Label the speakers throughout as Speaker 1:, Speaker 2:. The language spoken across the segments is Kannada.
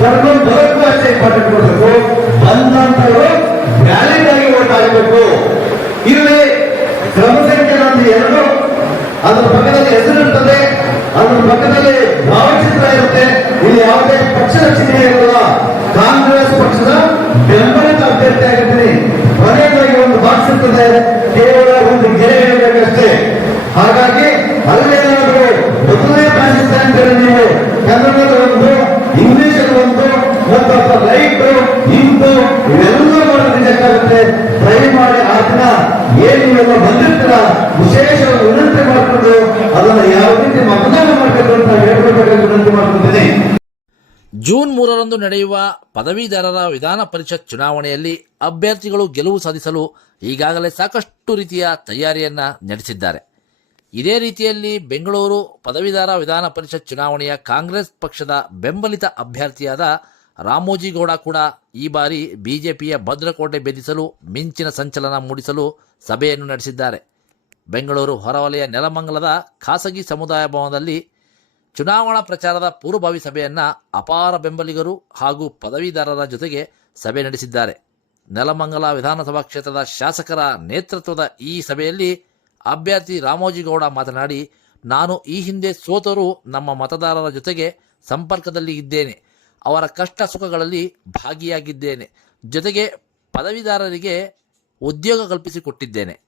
Speaker 1: ಕರ್ಕೊಂಡು ಬರೋಕ್ಕೂ ಅಷ್ಟೇ ಇಂಪಾರ್ಟೆಂಟ್ ಕೊಡಬೇಕು. ಬಂದಂತವರು ವ್ಯಾಲಿಡ್ ಆಗಿ ಓಟ್ ಆಗಬೇಕು ಇಲ್ಲಿ ಕ್ರಮ ನಂದು ಎರಡು. ಅದ್ರ ಪಕ್ಕದಲ್ಲಿ ಹೆಸರು ಇರ್ತದೆ. ಅದರ ಪಕ್ಕದಲ್ಲಿ ಭಾವಚಿತ್ರ ಇರುತ್ತೆ. ಇಲ್ಲಿ ಯಾವುದೇ ಪಕ್ಷದ ಚಿಹ್ನೆ ಇರಲ್ಲ ಕಾಂಗ್ರೆಸ್ ಪಕ್ಷದ ಬೆಂಬಲಿತ ಅಭ್ಯರ್ಥಿ ಆಗಿರ್ತೀನಿ. ಕೊನೆಯದಾಗಿ ಒಂದು ಬಾಕ್ಸ್ ಇರ್ತದೆ. ಕೇವಲ ಒಂದು ಗೆರೆ ಇರಬೇಕಷ್ಟೇ ಹಾಗಾಗಿ ಅಲ್ಲೇನಾದರೂ ಮೊದಲನೇ ಭಾಷೆ ಮತ್ತು ಲೈಟ್ ಇಂಪು ಇವೆಲ್ಲ ಮಾಡೋದು ರಿಜೆಕ್ಟ್ ಆಗುತ್ತೆ ದಯಮಾಡಿ ಆ ಏನು ನೀವೆಲ್ಲ ಬಂದಿರ್ತೀರ? ವಿಶೇಷ ವಿನಂತಿ ಮಾಡಿಕೊಂಡು ಅದನ್ನ ಯಾವ ರೀತಿ ಮತದಾನ ಮಾಡಬೇಕು ಅಂತ ಹೇಳ್ಕೊಳ್ಬೇಕಾಗಿ ವಿನಂತಿ ಮಾಡ್ಕೊತೀನಿ
Speaker 2: ಜೂನ್ ಮೂರರಂದು ನಡೆಯುವ ಪದವೀಧರರ ವಿಧಾನ ಪರಿಷತ್ ಚುನಾವಣೆಯಲ್ಲಿ ಅಭ್ಯರ್ಥಿಗಳು ಗೆಲುವು ಸಾಧಿಸಲು ಈಗಾಗಲೇ ಸಾಕಷ್ಟು ರೀತಿಯ ತಯಾರಿಯನ್ನ ನಡೆಸಿದ್ದಾರೆ. ಇದೇ ರೀತಿಯಲ್ಲಿ ಬೆಂಗಳೂರು ಪದವೀಧರ ವಿಧಾನ ಪರಿಷತ್ ಚುನಾವಣೆಯ ಕಾಂಗ್ರೆಸ್ ಪಕ್ಷದ ಬೆಂಬಲಿತ ಅಭ್ಯರ್ಥಿಯಾದ ರಾಮೋಜಿಗೌಡ ಕೂಡ ಈ ಬಾರಿ ಬಿಜೆಪಿಯ ಭದ್ರಕೋಟೆ ಬೆದಿಸಲು ಮಿಂಚಿನ ಸಂಚಲನ ಮೂಡಿಸಲು ಸಭೆಯನ್ನು ನಡೆಸಿದ್ದಾರೆ. ಬೆಂಗಳೂರು ಹೊರವಲಯ ನೆಲಮಂಗಲದ ಖಾಸಗಿ ಸಮುದಾಯ ಭವನದಲ್ಲಿ ಚುನಾವಣಾ ಪ್ರಚಾರದ ಪೂರ್ವಭಾವಿ ಸಭೆಯನ್ನು ಅಪಾರ ಬೆಂಬಲಿಗರು ಹಾಗೂ ಪದವೀಧರರ ಜೊತೆಗೆ ಸಭೆ ನಡೆಸಿದ್ದಾರೆ. ನೆಲಮಂಗಲ ವಿಧಾನಸಭಾ ಕ್ಷೇತ್ರದ ಶಾಸಕರ ನೇತೃತ್ವದ ಈ ಸಭೆಯಲ್ಲಿ ಅಭ್ಯರ್ಥಿ ರಾಮೋಜಿಗೌಡ ಮಾತನಾಡಿ, ನಾನು ಈ ಹಿಂದೆ ಸೋತರೂ ನಮ್ಮ ಮತದಾರರ ಜೊತೆಗೆ ಸಂಪರ್ಕದಲ್ಲಿ ಇದ್ದೇನೆ. ಅವರ ಕಷ್ಟ ಸುಖಗಳಲ್ಲಿ ಭಾಗಿಯಾಗಿದ್ದೇನೆ. ಜೊತೆಗೆ ಪದವಿದಾರರಿಗೆ ಉದ್ಯೋಗ ಕಲ್ಪಿಸಿಕೊಟ್ಟಿದ್ದೇನೆ.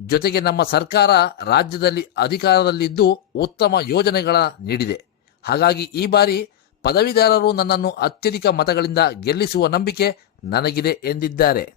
Speaker 2: ಜೊತೆಗೆ ನಮ್ಮ ಸರ್ಕಾರ ರಾಜ್ಯದಲ್ಲಿ ಅಧಿಕಾರದಲ್ಲಿದ್ದು ಉತ್ತಮ ಯೋಜನೆಗಳ ನೀಡಿದೆ. ಹಾಗಾಗಿ ಈ ಬಾರಿ ಪದವಿದಾರರು ನನ್ನನ್ನು ಅತ್ಯಧಿಕ ಮತಗಳಿಂದ ಗೆಲ್ಲಿಸುವ ನಂಬಿಕೆ ನನಗಿದೆ ಎಂದಿದ್ದಾರೆ.